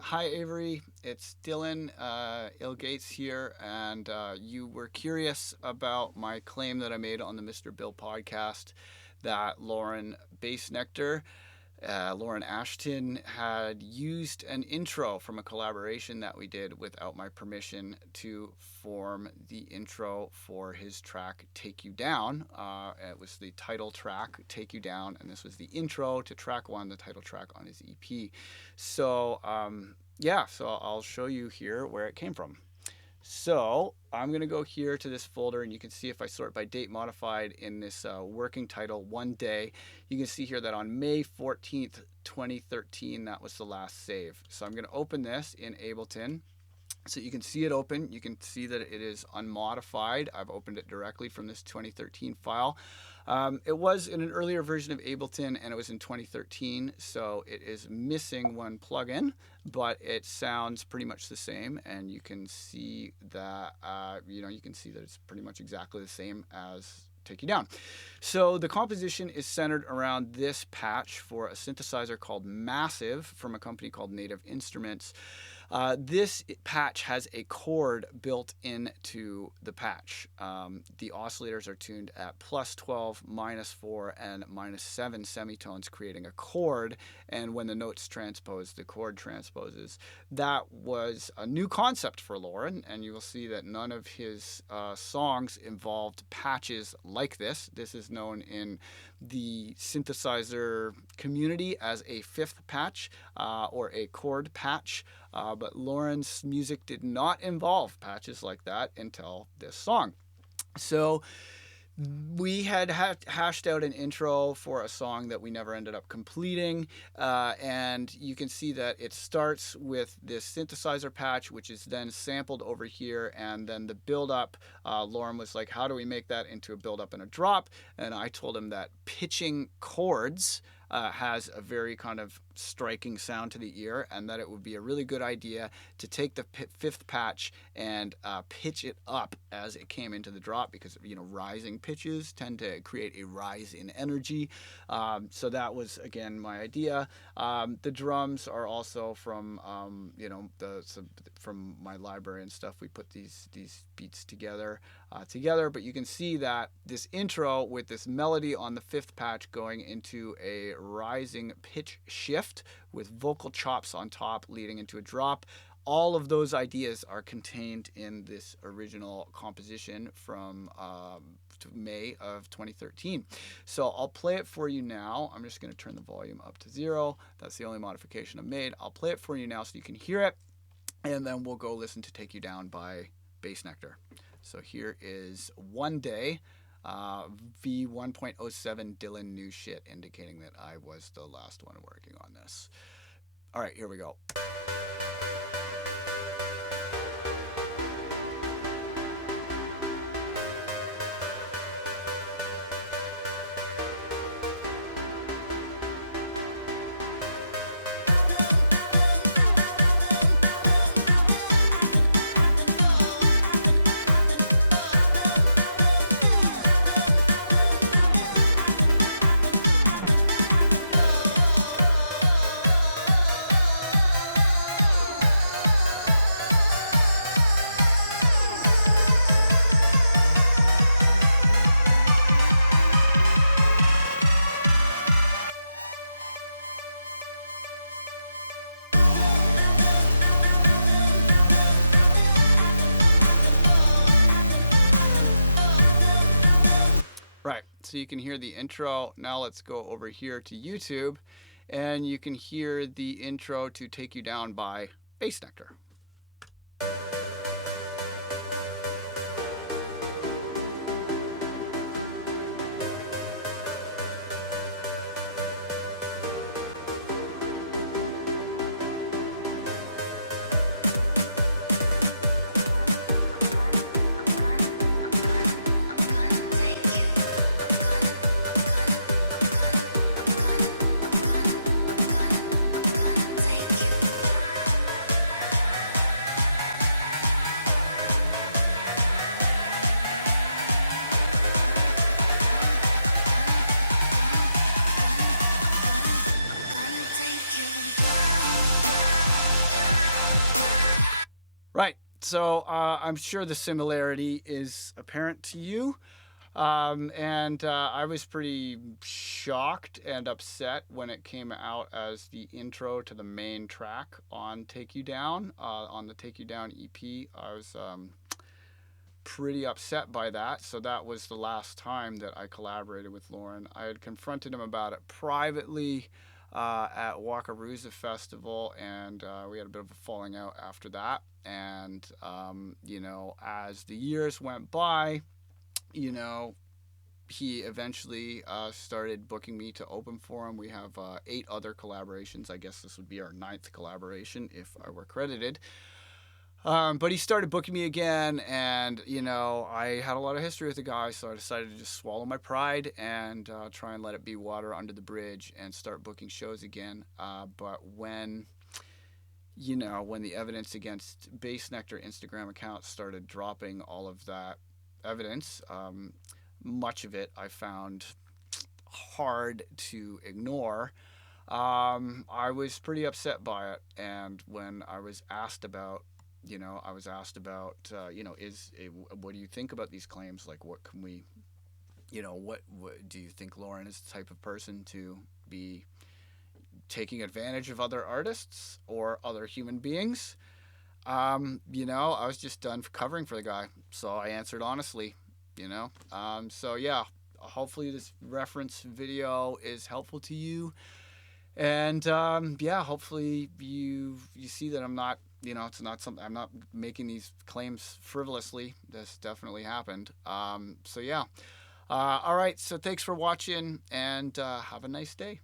Hi, Avery. It's Dylan Gates here, and you were curious about my claim that I made on the Mr. Bill podcast that Lorin Ashton had used an intro from a collaboration that we did without my permission to form the intro for his track Take You Down. It was the title track, Take You Down, and this was the intro to track one, the title track on his EP. So I'll show you here where it came from. So I'm going to go here to this folder, and you can see if I sort by date modified in this working title, one day, you can see here that on May 14th, 2013, that was the last save. So I'm going to open this in Ableton. So you can see it open. You can see that it is unmodified. I've opened it directly from this 2013 file. It was in an earlier version of Ableton, and it was in 2013, so it is missing one plugin, but it sounds pretty much the same, and you can see that you can see that it's pretty much exactly the same as Take You Down. So the composition is centered around this patch for a synthesizer called Massive from a company called Native Instruments. This patch has a chord built into the patch. The oscillators are tuned at plus 12, minus 4, and minus 7 semitones, creating a chord. And when the notes transpose, the chord transposes. That was a new concept for Lorin, and you will see that none of his songs involved patches like this. This is known in the synthesizer community as a fifth patch or a chord patch. But Lorin's music did not involve patches like that until this song. So we had hashed out an intro for a song that we never ended up completing, and you can see that it starts with this synthesizer patch, which is then sampled over here, and then the build up. Lorin was like, how do we make that into a build up and a drop? And I told him that pitching chords has a very kind of striking sound to the ear, and that it would be a really good idea to take the fifth patch and pitch it up as it came into the drop, because rising pitches tend to create a rise in energy. So that was again my idea. The drums are also from from my library and stuff. We put these beats together, but you can see that this intro with this melody on the fifth patch going into a rising pitch shift with vocal chops on top leading into a drop. All of those ideas are contained in this original composition from May of 2013. So I'll play it for you now. I'm just going to turn the volume up to 0. That's the only modification I've made. I'll play it for you now so you can hear it, and then we'll go listen to Take You Down by Bassnectar. So here is One Day, V1.07 Dylan New Shit, indicating that I was the last one working on this. All right, here we go. Right, so you can hear the intro. Now let's go over here to YouTube, and you can hear the intro to Take You Down by Bassnectar. Right. So I'm sure the similarity is apparent to you. And I was pretty shocked and upset when it came out as the intro to the main track on Take You Down, on the Take You Down EP. I was pretty upset by that. So that was the last time that I collaborated with Lorin. I had confronted him about it privately at Wakarusa Festival, and we had a bit of a falling out after that. And, as the years went by, you know, he eventually started booking me to open for him. We have 8 other collaborations. I guess this would be our 9th collaboration if I were credited. But he started booking me again, and I had a lot of history with the guy, so I decided to just swallow my pride and try and let it be water under the bridge and start booking shows again. But when the evidence against Bassnectar Instagram account started dropping all of that evidence, much of it I found hard to ignore. I was pretty upset by it, and when I was asked about what do you think about these claims? Like, what can we, what do you think Lorin is the type of person to be taking advantage of other artists or other human beings? I was just done covering for the guy, so I answered honestly. So yeah, hopefully this reference video is helpful to you, and yeah, hopefully you see that I'm not, it's not something, I'm not making these claims frivolously. This definitely happened. So yeah, all right. So thanks for watching, and have a nice day.